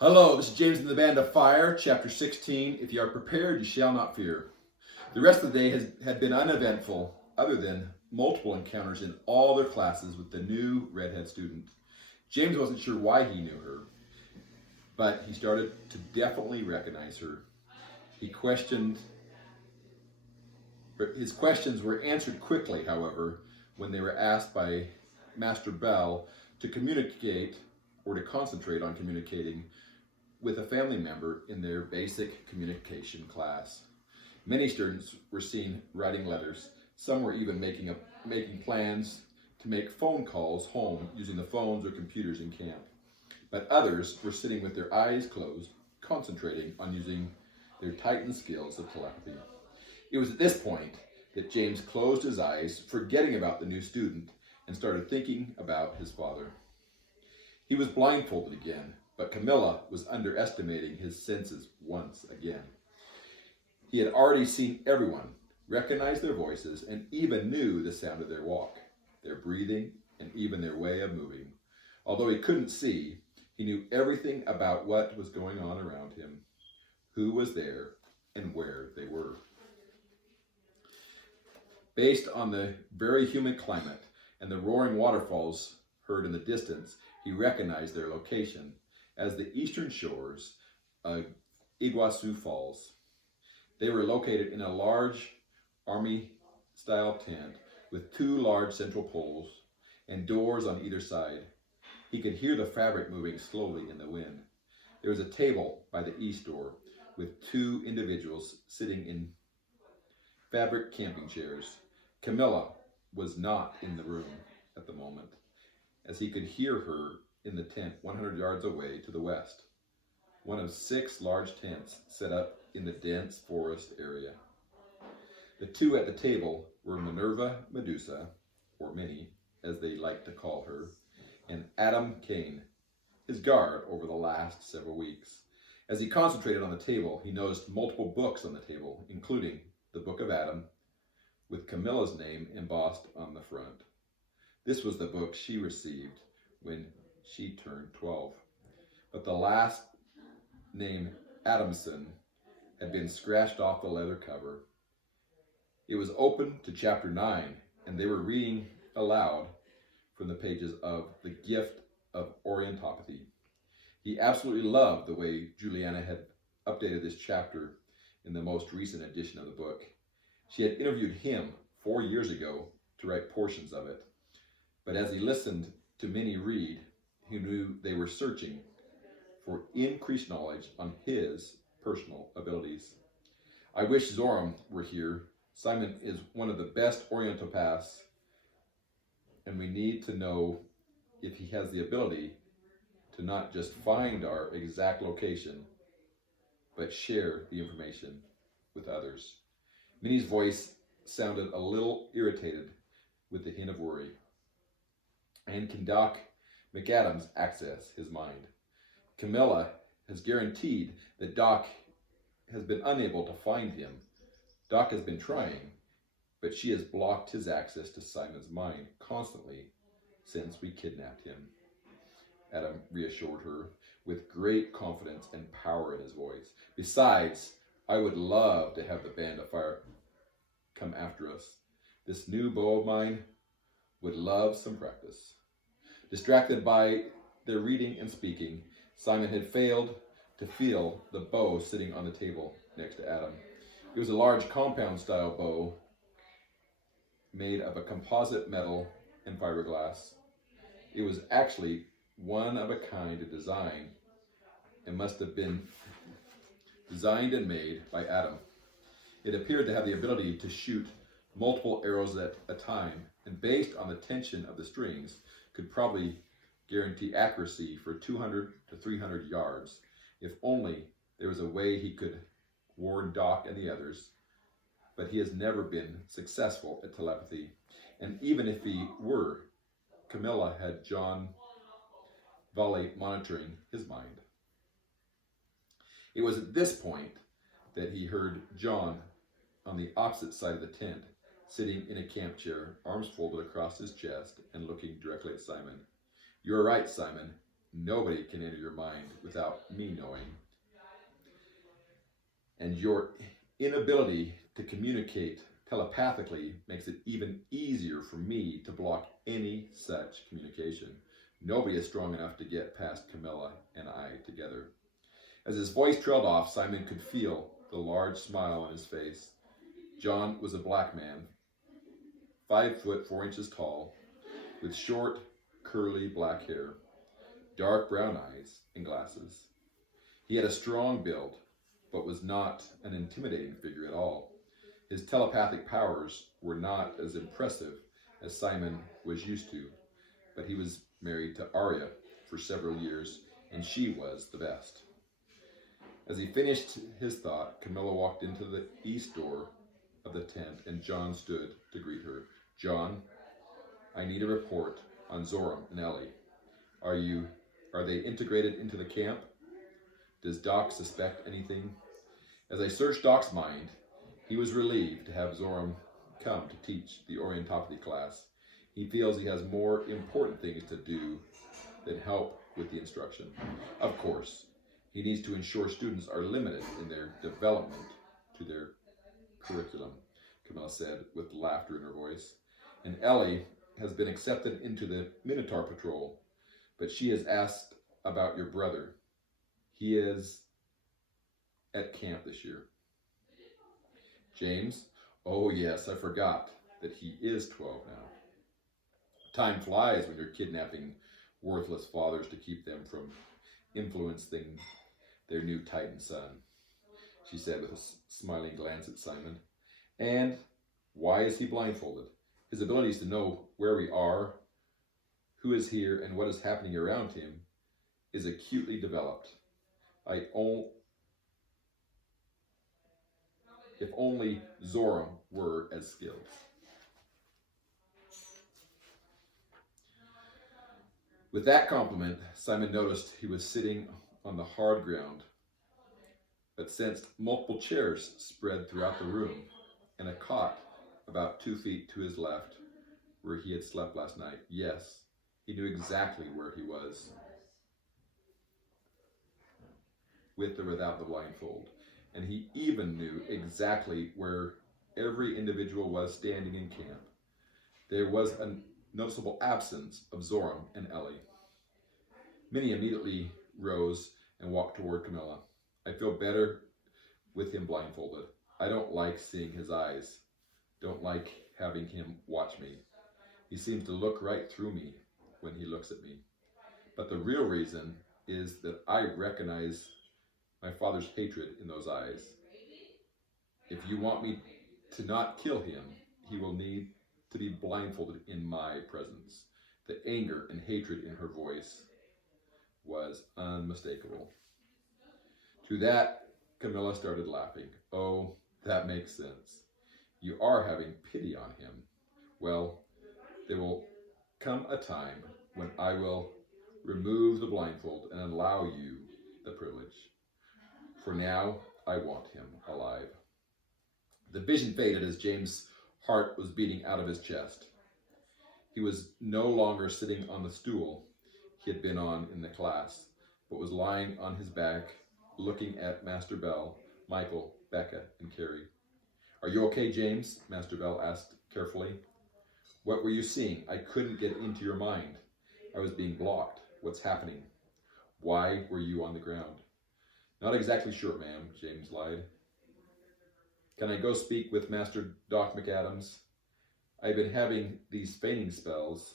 Hello, this is James and the Band of Fire, chapter 16. If you are prepared, you shall not fear. The rest of the day had been uneventful, other than multiple encounters in all their classes with the new redhead student. James wasn't sure why he knew her, but he started to definitely recognize her. His questions were answered quickly, however, when they were asked by Master Bell to communicate or to concentrate on communicating with a family member in their basic communication class. Many students were seen writing letters. Some were even making plans to make phone calls home using the phones or computers in camp. But others were sitting with their eyes closed, concentrating on using their Titan skills of telepathy. It was at this point that James closed his eyes, forgetting about the new student, and started thinking about his father. He was blindfolded again, but Camilla was underestimating his senses once again. He had already seen everyone, recognized their voices, and even knew the sound of their walk, their breathing, and even their way of moving. Although he couldn't see, he knew everything about what was going on around him, who was there, and where they were. Based on the very humid climate and the roaring waterfalls heard in the distance, he recognized their location as the eastern shores of Iguazu Falls. They were located in a large army-style tent with two large central poles and doors on either side. He could hear the fabric moving slowly in the wind. There was a table by the east door with two individuals sitting in fabric camping chairs. Camilla was not in the room at the moment, as he could hear her in the tent 100 yards away to the west, one of 6 large tents set up in the dense forest area. The two at the table were Minerva Medusa, or Minnie, as they liked to call her, and Adam Kane, his guard over the last several weeks. As he concentrated on the table, he noticed multiple books on the table, including the Book of Adam, with Camilla's name embossed on the front. This was the book she received when she turned 12. But the last name, Adamson, had been scratched off the leather cover. It was open to chapter 9, and they were reading aloud from the pages of The Gift of Orientopathy. He absolutely loved the way Juliana had updated this chapter in the most recent edition of the book. She had interviewed him 4 years ago to write portions of it. But as he listened to Minnie read, he knew they were searching for increased knowledge on his personal abilities. I wish Zoram were here. Simon is one of the best Orientopaths, and we need to know if he has the ability to not just find our exact location, but share the information with others. Minnie's voice sounded a little irritated with the hint of worry. And can Doc McAdams access his mind? Camilla has guaranteed that Doc has been unable to find him. Doc has been trying, but she has blocked his access to Simon's mind constantly since we kidnapped him. Adam reassured her with great confidence and power in his voice. Besides, I would love to have the Band of Fire come after us. This new bow of mine would love some practice. Distracted by their reading and speaking, Simon had failed to feel the bow sitting on the table next to Adam. It was a large compound-style bow made of a composite metal and fiberglass. It was actually one of a kind of design and must have been designed and made by Adam. It appeared to have the ability to shoot multiple arrows at a time, and based on the tension of the strings, could probably guarantee accuracy for 200 to 300 yards, if only there was a way he could warn Doc and the others. But he has never been successful at telepathy, and even if he were, Camilla had John Volley monitoring his mind. It was at this point that he heard John on the opposite side of the tent, sitting in a camp chair, arms folded across his chest and looking directly at Simon. "You are right, Simon. Nobody can enter your mind without me knowing. And your inability to communicate telepathically makes it even easier for me to block any such communication. Nobody is strong enough to get past Camilla and I together. As his voice trailed off, Simon could feel the large smile on his face. John was a black man, 5 foot 4 inches tall, with short, curly black hair, dark brown eyes, and glasses. He had a strong build, but was not an intimidating figure at all. His telepathic powers were not as impressive as Simon was used to, but he was married to Arya for several years, and she was the best. As he finished his thought, Camilla walked into the east door of the tent, and John stood to greet her. John, I need a report on Zoram and Ellie. Are they integrated into the camp? Does Doc suspect anything? As I searched Doc's mind, he was relieved to have Zoram come to teach the Orientopathy class. He feels he has more important things to do than help with the instruction. Of course, he needs to ensure students are limited in their development to their curriculum, Camilla said with laughter in her voice. And Ellie has been accepted into the Minotaur Patrol, but she has asked about your brother. He is at camp this year. James? Oh yes, I forgot that he is 12 now. Time flies when you're kidnapping worthless fathers to keep them from influencing their new Titan son, she said with a smiling glance at Simon. And why is he blindfolded? His abilities to know where we are, who is here, and what is happening around him is acutely developed. If only Zoram were as skilled. With that compliment, Simon noticed he was sitting on the hard ground, but sensed multiple chairs spread throughout the room and a cot about 2 feet to his left where he had slept last night. Yes, he knew exactly where he was, with or without the blindfold. And he even knew exactly where every individual was standing in camp. There was a noticeable absence of Zoram and Ellie. Minnie immediately rose and walked toward Camilla. I feel better with him blindfolded. I don't like seeing his eyes. Don't like having him watch me. He seems to look right through me when he looks at me. But the real reason is that I recognize my father's hatred in those eyes. If you want me to not kill him, he will need to be blindfolded in my presence. The anger and hatred in her voice was unmistakable. To that, Camilla started laughing. Oh, that makes sense. You are having pity on him. Well, there will come a time when I will remove the blindfold and allow you the privilege. For now, I want him alive. The vision faded as James' heart was beating out of his chest. He was no longer sitting on the stool he had been on in the class, but was lying on his back, looking at Master Bell, Michael, Becca, and Carrie. Are you okay, James? Master Bell asked carefully. What were you seeing? I couldn't get into your mind. I was being blocked. What's happening? Why were you on the ground? Not exactly sure, ma'am, James lied. Can I go speak with Master Doc McAdams? I've been having these fainting spells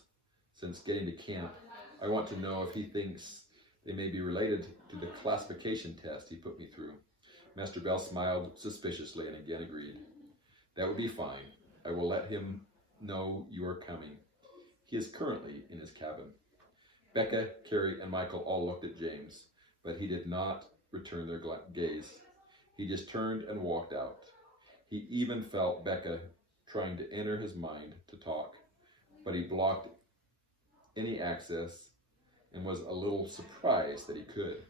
since getting to camp. I want to know if he thinks they may be related to the classification test he put me through. Master Bell smiled suspiciously and again agreed. That would be fine. I will let him know you are coming. He is currently in his cabin. Becca, Carrie, and Michael all looked at James, but he did not return their gaze. He just turned and walked out. He even felt Becca trying to enter his mind to talk, but he blocked any access and was a little surprised that he could.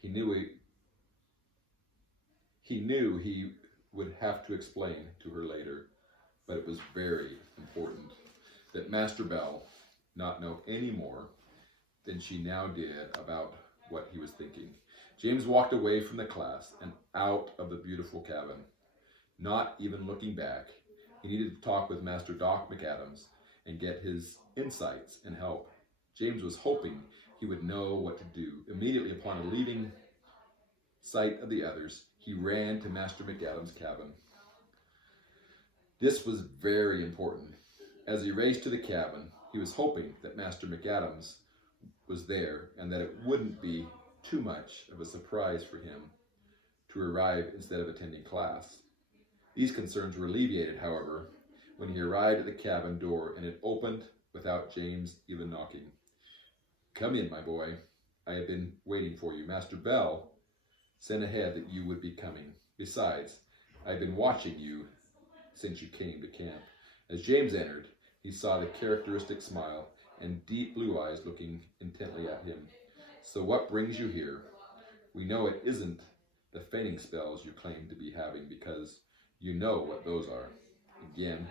He knew he would have to explain to her later, but it was very important that Master Bell not know any more than she now did about what he was thinking. James walked away from the class and out of the beautiful cabin, not even looking back. He needed to talk with Master Doc McAdams and get his insights and help. James was hoping he would know what to do. Immediately upon leaving sight of the others, he ran to Master McAdams' cabin. This was very important. As he raced to the cabin, he was hoping that Master McAdams was there and that it wouldn't be too much of a surprise for him to arrive instead of attending class. These concerns were alleviated, however, when he arrived at the cabin door and it opened without James even knocking. "Come in, my boy. I have been waiting for you. Master Bell sent ahead that you would be coming. Besides, I have been watching you since you came to camp." As James entered, he saw the characteristic smile and deep blue eyes looking intently at him. "So what brings you here? We know it isn't the fainting spells you claim to be having, because you know what those are." Again,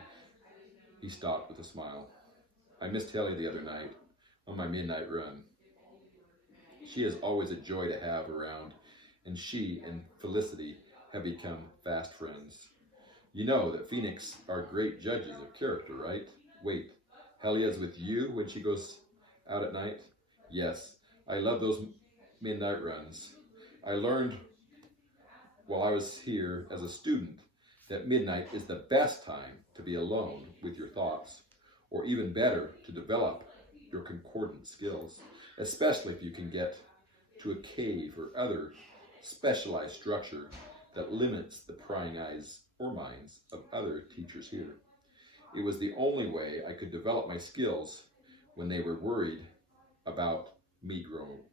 he stopped with a smile. "I missed Helly the other night on my midnight run. She is always a joy to have around, and she and Felicity have become fast friends. You know that Phoenix are great judges of character, right? Wait, Helly is with you when she goes out at night?" "Yes, I love those midnight runs. I learned while I was here as a student that midnight is the best time to be alone with your thoughts, or even better, to develop your concordant skills, especially if you can get to a cave or other specialized structure that limits the prying eyes or minds of other teachers here. It was the only way I could develop my skills when they were worried about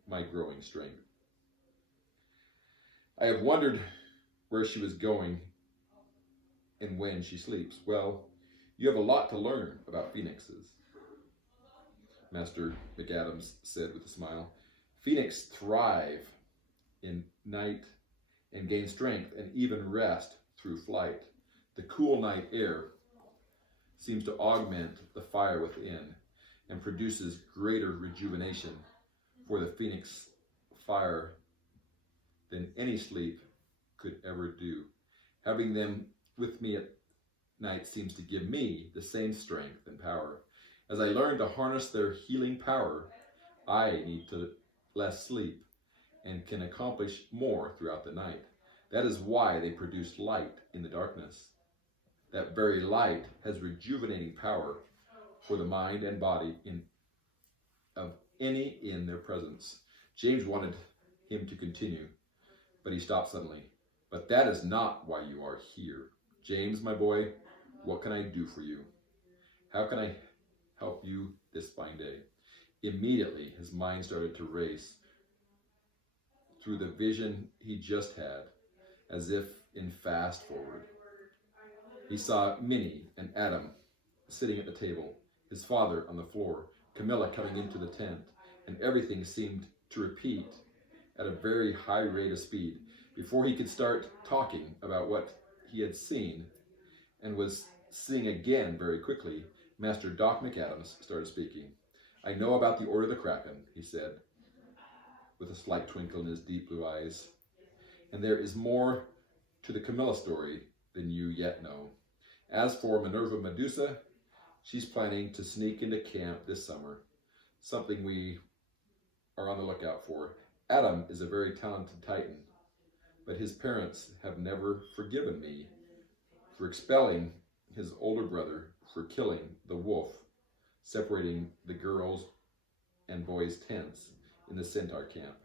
my growing strength. I have wondered where she was going and when she sleeps. Well, you have a lot to learn about phoenixes," Master McAdams said with a smile. "Phoenix thrive in night and gain strength and even rest through flight. The cool night air seems to augment the fire within and produces greater rejuvenation for the phoenix fire than any sleep could ever do. Having them with me at night seems to give me the same strength and power. As I learn to harness their healing power, I need less sleep and can accomplish more throughout the night. That is why they produce light in the darkness. That very light has rejuvenating power for the mind and body of any in their presence." James wanted him to continue, but he stopped suddenly. "But that is not why you are here. James, my boy, what can I do for you? How can I help you this fine day?" Immediately, his mind started to race through the vision he just had, as if in fast forward. He saw Minnie and Adam sitting at the table, his father on the floor, Camilla coming into the tent, and everything seemed to repeat at a very high rate of speed. Before he could start talking about what he had seen and was seeing again very quickly, Master Doc McAdams started speaking. "I know about the Order of the Kraken," he said, with a slight twinkle in his deep blue eyes. "And there is more to the Camilla story than you yet know. As for Minerva Medusa, she's planning to sneak into camp this summer, something we are on the lookout for. Adam is a very talented Titan, but his parents have never forgiven me for expelling his older brother for killing the wolf, separating the girls' and boys' tents in the Centaur camp.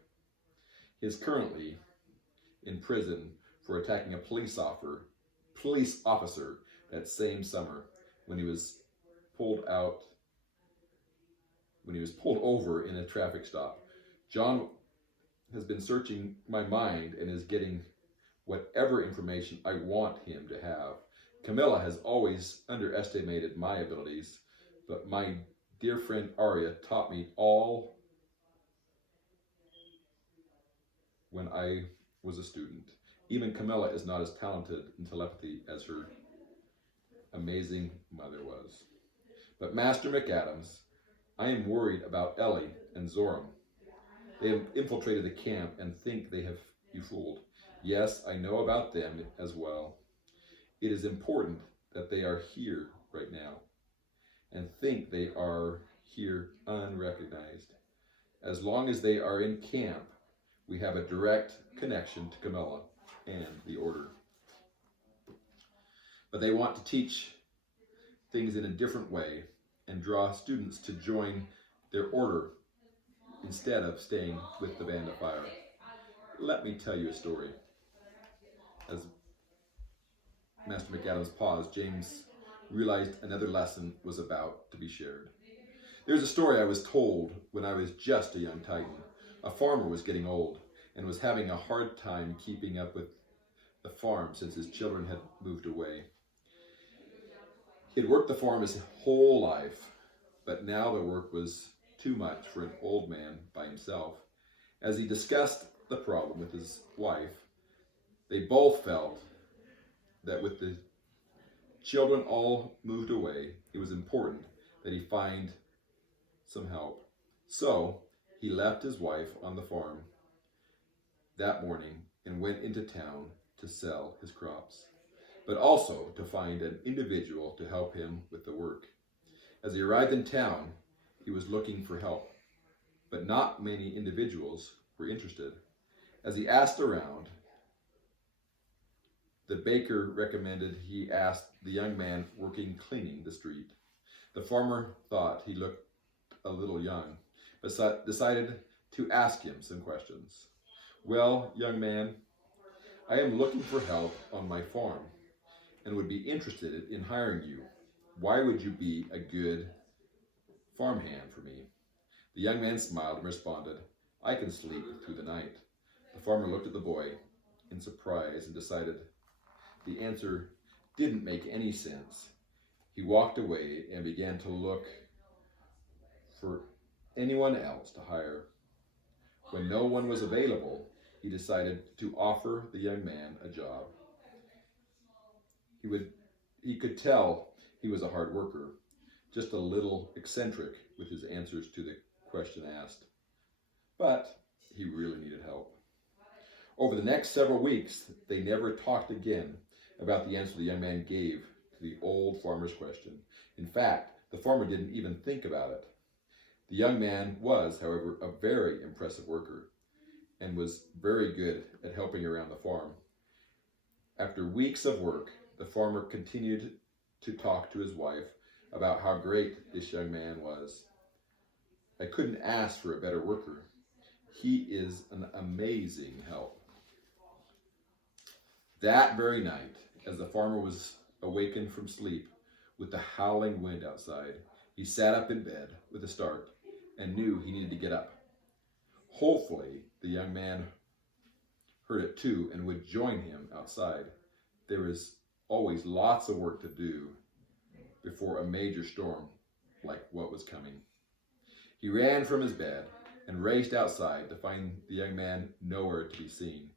He is currently in prison for attacking a police officer that same summer when he was pulled over in a traffic stop. John has been searching my mind and is getting whatever information I want him to have. Camilla has always underestimated my abilities, but my dear friend Arya taught me all when I was a student. Even Camilla is not as talented in telepathy as her amazing mother was. But Master McAdams, I am worried about Ellie and Zoram. They have infiltrated the camp and think they have you fooled. Yes, I know about them as well. It is important that they are here right now and think they are here unrecognized. As long as they are in camp, we have a direct connection to Camilla and the order. But they want to teach things in a different way and draw students to join their order instead of staying with the Band of Fire. Let me tell you a story. As Master McAdams paused, James realized another lesson was about to be shared. There's a story I was told when I was just a young Titan. A farmer was getting old and was having a hard time keeping up with the farm since his children had moved away. He had worked the farm his whole life, but now the work was too much for an old man by himself. As he discussed the problem with his wife, they both felt that with the children all moved away, it was important that he find some help. So he left his wife on the farm that morning and went into town to sell his crops, but also to find an individual to help him with the work. As he arrived in town, he was looking for help, but not many individuals were interested. As he asked around, the baker recommended he ask the young man working cleaning the street. The farmer thought he looked a little young, but decided to ask him some questions. Well, young man, I am looking for help on my farm and would be interested in hiring you. Why would you be a good farmhand for me? The young man smiled and responded, I can sleep through the night. The farmer looked at the boy in surprise and decided the answer didn't make any sense. He walked away and began to look for anyone else to hire. When no one was available, he decided to offer the young man a job. He could tell he was a hard worker, just a little eccentric with his answers to the question asked. But he really needed help. Over the next several weeks, they never talked again about the answer the young man gave to the old farmer's question. In fact, the farmer didn't even think about it. The young man was, however, a very impressive worker and was very good at helping around the farm. After weeks of work, the farmer continued to talk to his wife about how great this young man was. I couldn't ask for a better worker. He is an amazing help. That very night, as the farmer was awakened from sleep with the howling wind outside, he sat up in bed with a start and knew he needed to get up. Hopefully, the young man heard it too and would join him outside. There was always lots of work to do before a major storm like what was coming. He ran from his bed and raced outside to find the young man nowhere to be seen.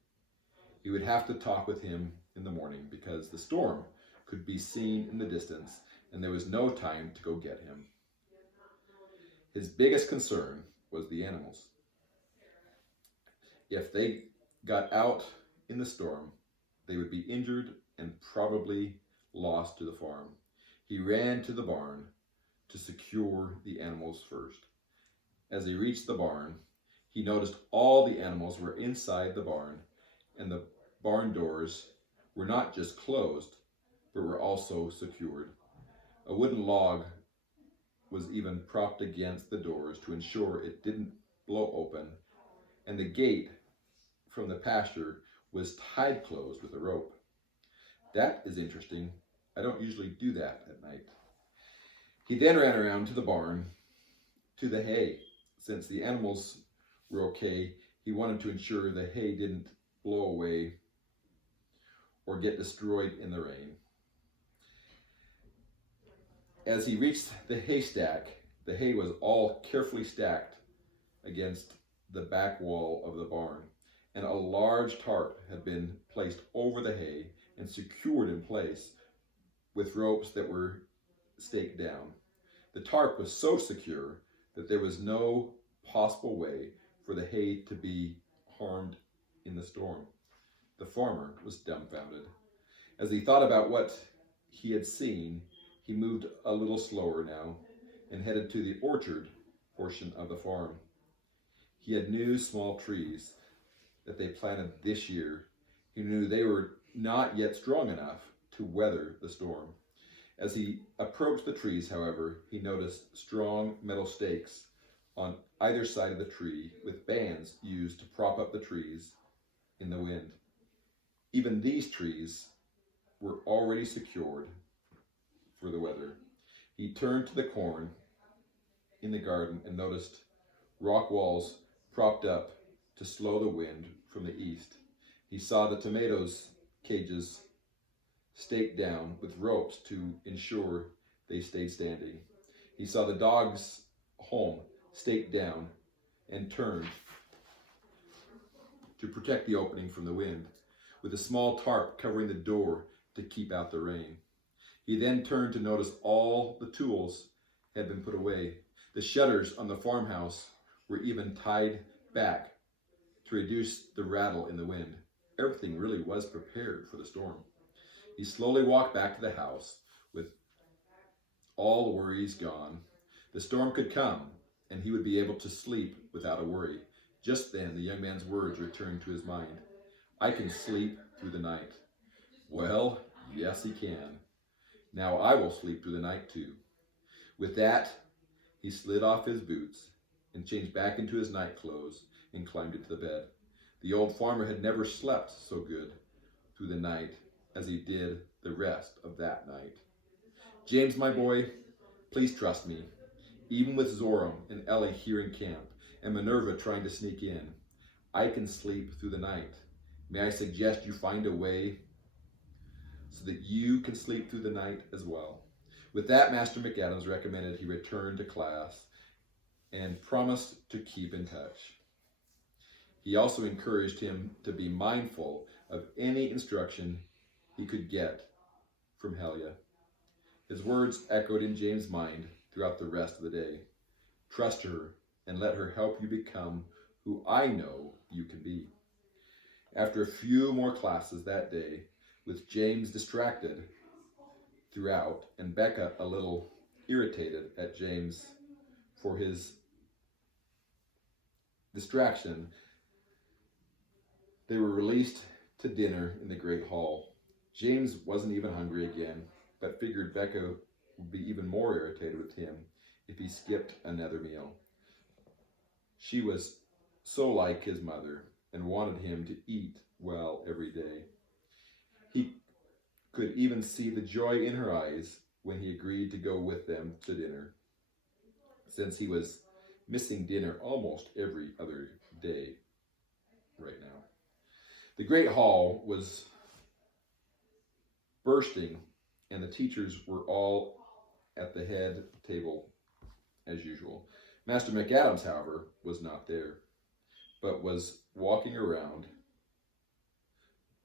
He would have to talk with him in the morning because the storm could be seen in the distance and there was no time to go get him. His biggest concern was the animals. If they got out in the storm, they would be injured and probably lost to the farm. He ran to the barn to secure the animals first. As he reached the barn, he noticed all the animals were inside the barn, and the barn doors were not just closed, but were also secured. A wooden log was even propped against the doors to ensure it didn't blow open, and the gate from the pasture was tied closed with a rope. That is interesting. I don't usually do that at night. He then ran around to the barn, to the hay. Since the animals were okay, he wanted to ensure the hay didn't blow away or get destroyed in the rain. As he reached the haystack, the hay was all carefully stacked against the back wall of the barn, and a large tarp had been placed over the hay and secured in place with ropes that were staked down. The tarp was so secure that there was no possible way for the hay to be harmed in the storm. The farmer was dumbfounded. As he thought about what he had seen, he moved a little slower now and headed to the orchard portion of the farm. He had new small trees that they planted this year. He knew they were not yet strong enough to weather the storm. As he approached the trees, however, he noticed strong metal stakes on either side of the tree with bands used to prop up the trees in the wind. Even these trees were already secured for the weather. He turned to the corn in the garden and noticed rock walls propped up to slow the wind from the east. He saw the tomatoes cages staked down with ropes to ensure they stayed standing. He saw the dog's home staked down and turned to protect the opening from the wind, with a small tarp covering the door to keep out the rain. He then turned to notice all the tools had been put away. The shutters on the farmhouse were even tied back to reduce the rattle in the wind. Everything really was prepared for the storm. He slowly walked back to the house with all worries gone. The storm could come, and he would be able to sleep without a worry. Just then, the young man's words returned to his mind. I can sleep through the night. Well, yes, he can. Now I will sleep through the night too. With that, he slid off his boots and changed back into his night clothes and climbed into the bed. The old farmer had never slept so good through the night as he did the rest of that night. James, my boy, please trust me. Even with Zoram and Ellie here in camp and Minerva trying to sneak in, I can sleep through the night. May I suggest you find a way so that you can sleep through the night as well. With that, Master McAdams recommended he return to class and promised to keep in touch. He also encouraged him to be mindful of any instruction he could get from Helia. His words echoed in James' mind throughout the rest of the day. Trust her and let her help you become who I know you can be. After a few more classes that day, with James distracted throughout and Becca a little irritated at James for his distraction, they were released to dinner in the great hall. James wasn't even hungry again, but figured Becca would be even more irritated with him if he skipped another meal. She was so like his mother and wanted him to eat well every day. He could even see the joy in her eyes when he agreed to go with them to dinner, since he was missing dinner almost every other day right now. The great hall was bursting, and the teachers were all at the head table as usual. Master McAdams, however, was not there, but was walking around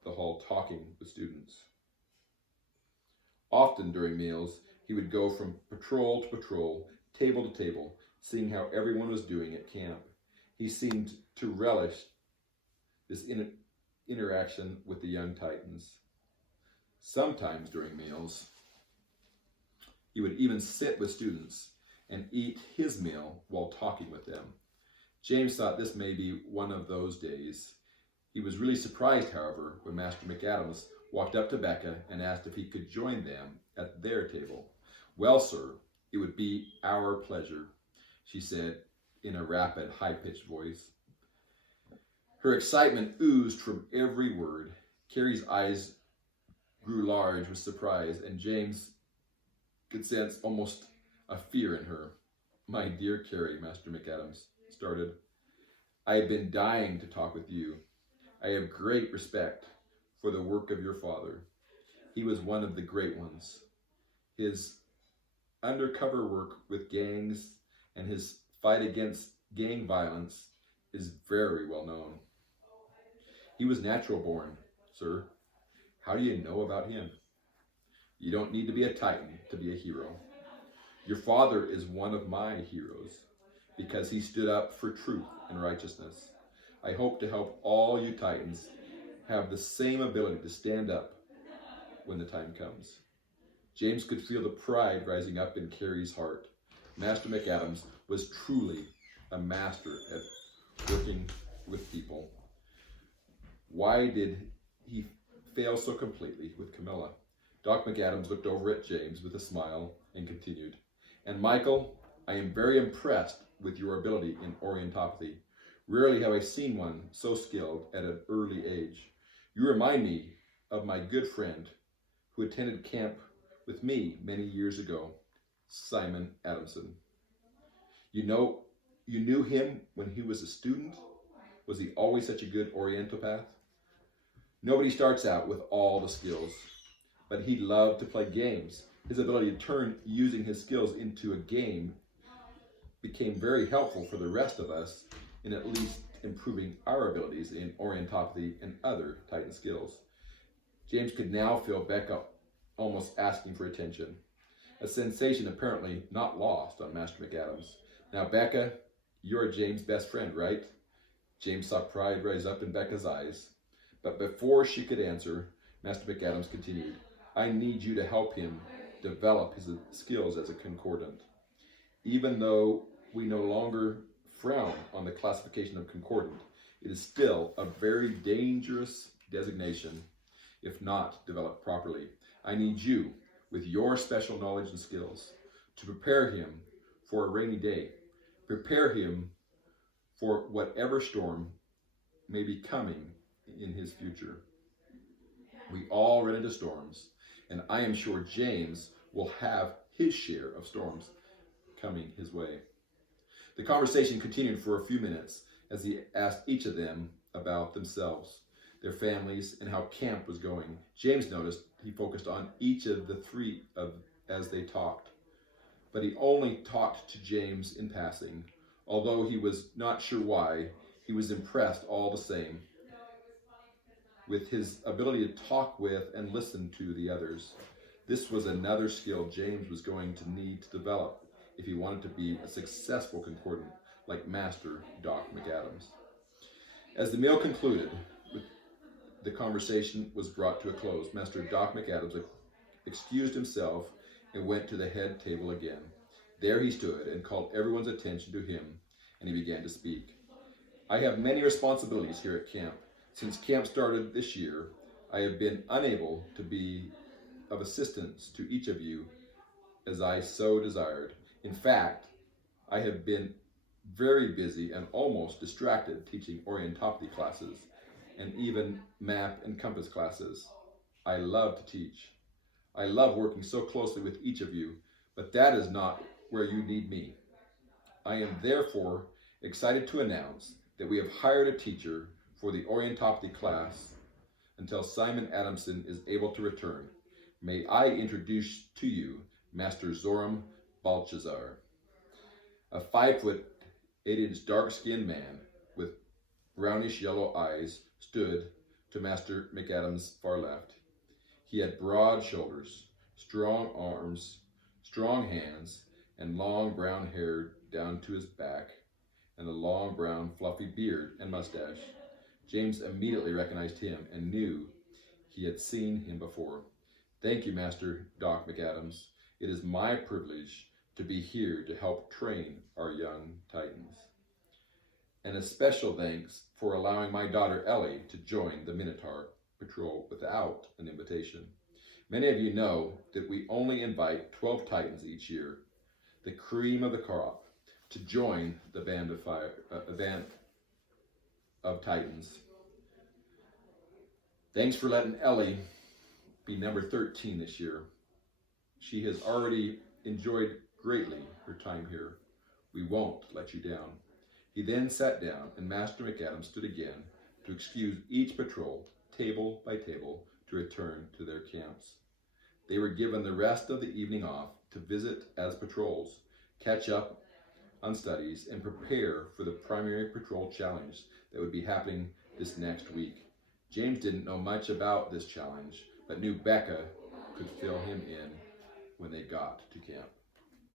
the hall talking with students. Often during meals, he would go from patrol to patrol, table to table, seeing how everyone was doing at camp. He seemed to relish this interaction with the young Titans. Sometimes during meals, he would even sit with students and eat his meal while talking with them. James thought this may be one of those days. He was really surprised, however, when Master McAdams walked up to Becca and asked if he could join them at their table. Well, sir, it would be our pleasure, she said in a rapid, high-pitched voice. Her excitement oozed from every word. Carrie's eyes grew large with surprise, and James could sense almost a fear in her. My dear Carrie, Master McAdams started, I have been dying to talk with you. I have great respect for the work of your father. He was one of the great ones. His undercover work with gangs and his fight against gang violence is very well known. He was natural born, sir. How do you know about him? You don't need to be a Titan to be a hero. Your father is one of my heroes. because he stood up for truth and righteousness. I hope to help all you Titans have the same ability to stand up when the time comes. James could feel the pride rising up in Carrie's heart. Master McAdams was truly a master at working with people. Why did he fail so completely with Camilla? Doc McAdams looked over at James with a smile and continued, "And Michael, I am very impressed with your ability in orientopathy. Rarely have I seen one so skilled at an early age. You remind me of my good friend who attended camp with me many years ago, Simon Adamson. You knew him when he was a student? Was he always such a good orientopath? Nobody starts out with all the skills, but he loved to play games. His ability to turn using his skills into a game became very helpful for the rest of us in at least improving our abilities in orientopathy and other Titan skills." James could now feel Becca almost asking for attention, a sensation apparently not lost on Master McAdams. "Now, Becca, you're James' best friend, right?" James saw pride rise up in Becca's eyes. But before she could answer, Master McAdams continued, "I need you to help him develop his skills as a concordant. Even though we no longer frown on the classification of concordant, it is still a very dangerous designation if not developed properly. I need you, with your special knowledge and skills, to prepare him for a rainy day. Prepare him for whatever storm may be coming in his future. We all run into storms, and I am sure James will have his share of storms coming his way." The conversation continued for a few minutes as he asked each of them about themselves, their families, and how camp was going. James noticed he focused on each of the three as they talked, but he only talked to James in passing. Although he was not sure why, he was impressed all the same with his ability to talk with and listen to the others. This was another skill James was going to need to develop if he wanted to be a successful concordant like Master Doc McAdams. As the meal concluded, the conversation was brought to a close. Master Doc McAdams excused himself and went to the head table again. There he stood and called everyone's attention to him, and he began to speak. "I have many responsibilities here at camp. Since camp started this year, I have been unable to be of assistance to each of you as I so desired. In fact, I have been very busy and almost distracted teaching orientopathy classes and even map and compass classes. I love to teach. I love working so closely with each of you, but that is not where you need me. I am therefore excited to announce that we have hired a teacher for the orientopathy class until Simon Adamson is able to return. May I introduce to you Master Zoram Balchazar, a 5'8" dark-skinned man with brownish-yellow eyes stood to Master McAdams' far left. He had broad shoulders, strong arms, strong hands, and long brown hair down to his back, and a long brown fluffy beard and mustache. James immediately recognized him and knew he had seen him before. "Thank you, Master Doc McAdams. It is my privilege to be here to help train our young Titans. And a special thanks for allowing my daughter Ellie to join the Minotaur Patrol without an invitation. Many of you know that we only invite 12 Titans each year, the cream of the crop, to join the band of Titans. Thanks for letting Ellie be number 13 this year. She has already enjoyed greatly her time here. We won't let you down." He then sat down, and Master McAdams stood again to excuse each patrol, table by table, to return to their camps. They were given the rest of the evening off to visit as patrols, catch up on studies, and prepare for the primary patrol challenge that would be happening this next week. James didn't know much about this challenge, but knew Becca could fill him in when they got to camp.